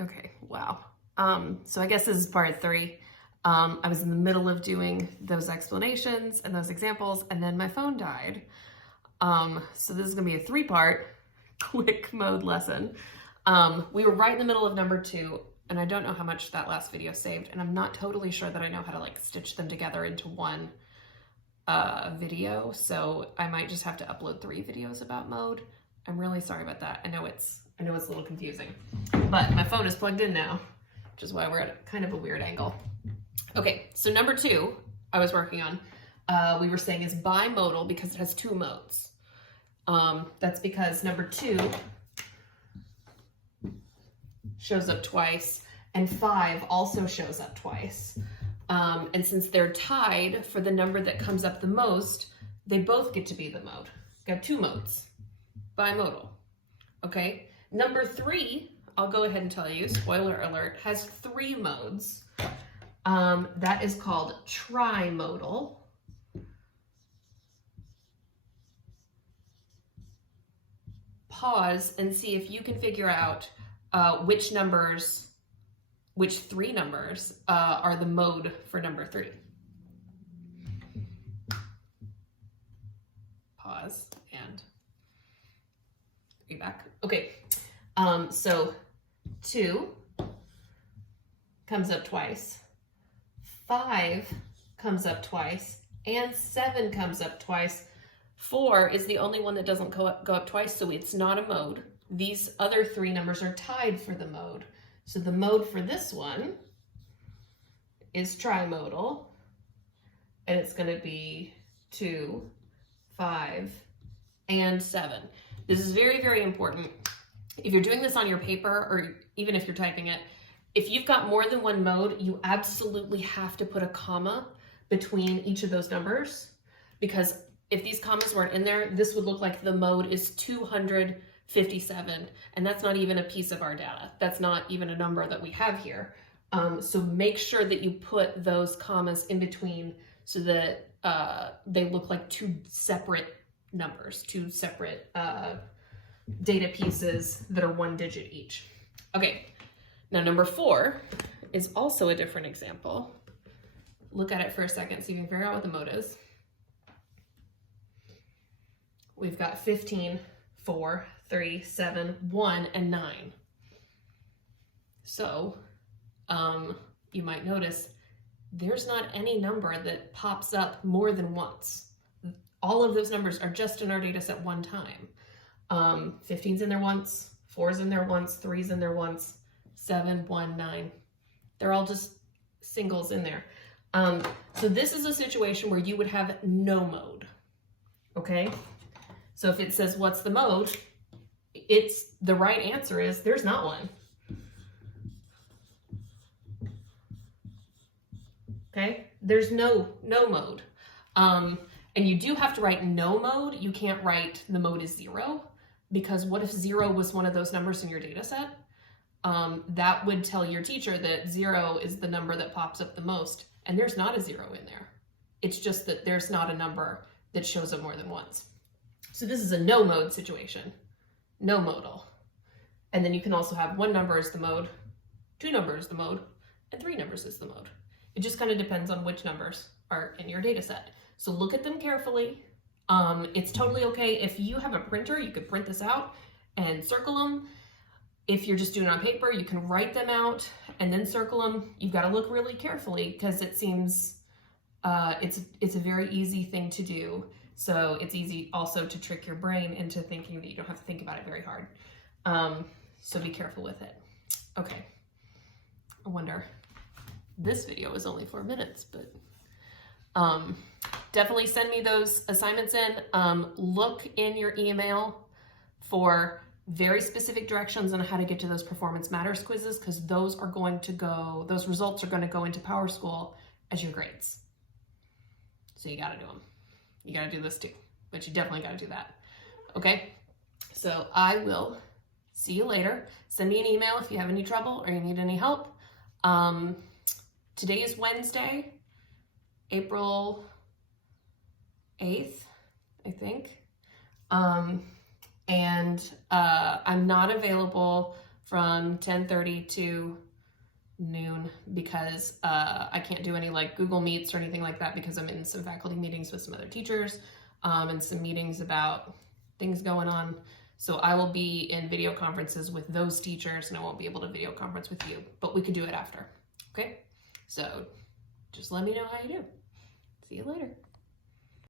Okay, wow. So I guess this is part 3. I was in the middle of doing those explanations and those examples, and then my phone died. So this is gonna be a 3-part quick mode lesson. We were right in the middle of number 2, and I don't know how much that last video saved, and I'm not totally sure that I know how to like stitch them together into one video, so I might just have to upload 3 videos about mode. I'm really sorry about that. I know it's a little confusing, but my phone is plugged in now, which is why we're at kind of a weird angle. Okay, so number 2 I was working on, we were saying is bimodal because it has 2 modes. That's because number 2 shows up twice, and 5 also shows up twice. And since they're tied for the number that comes up the most, they both get to be the mode. Got 2 modes, bimodal. Okay, number 3, I'll go ahead and tell you, spoiler alert, has 3 modes. That is called trimodal. Pause and see if you can figure out which 3 numbers are the mode for number 3. Pause and be back. Okay, so 2 comes up twice, 5 comes up twice, and 7 comes up twice. 4 is the only one that doesn't go up twice, so it's not a mode. These other 3 numbers are tied for the mode. So the mode for this one is trimodal, and it's going to be 2, 5, and 7. This is very, very important. If you're doing this on your paper, or even if you're typing it, if you've got more than one mode, you absolutely have to put a comma between each of those numbers, because if these commas weren't in there, this would look like the mode is 257, and that's not even a piece of our data. That's not even a number that we have here. So make sure that you put those commas in between so that they look like 2 separate numbers, 2 separate data pieces that are 1 digit each. Okay, now number 4 is also a different example. Look at it for a second so you can figure out what the mode is. We've got 15, 4, 3, 7, 1, and 9. So you might notice there's not any number that pops up more than once. All of those numbers are just in our data set one time. 15's in there once, 4's in there once, 3's in there once, 7, 1, 9. They're all just singles in there. So this is a situation where you would have no mode, okay? So if it says, what's the mode? The right answer is, there's not one. Okay, there's no mode. And you do have to write no mode. You can't write the mode is 0, because what if 0 was one of those numbers in your data set? That would tell your teacher that 0 is the number that pops up the most, and there's not a 0 in there. It's just that there's not a number that shows up more than once. So this is a no mode situation, no modal. And then you can also have 1 number is the mode, 2 numbers is the mode, and 3 numbers is the mode. It just kind of depends on which numbers are in your data set. So look at them carefully. It's totally okay. If you have a printer, you could print this out and circle them. If you're just doing it on paper, you can write them out and then circle them. You've got to look really carefully because it seems it's a very easy thing to do. So it's easy also to trick your brain into thinking that you don't have to think about it very hard. So be careful with it. Okay. I wonder, this video is only 4 minutes, but definitely send me those assignments in. Look in your email for very specific directions on how to get to those Performance Matters quizzes, because those results are going to go into PowerSchool as your grades. So you got to do them. You got to do this too, but you definitely got to do that. Okay, so I will see you later. Send me an email if you have any trouble or you need any help. Today is Wednesday, April 8th, I think. And I'm not available from 10:30 to noon because I can't do any like Google Meets or anything like that because I'm in some faculty meetings with some other teachers and some meetings about things going on. So I will be in video conferences with those teachers and I won't be able to video conference with you, but we could do it after. Okay, so just let me know how you do. See you later.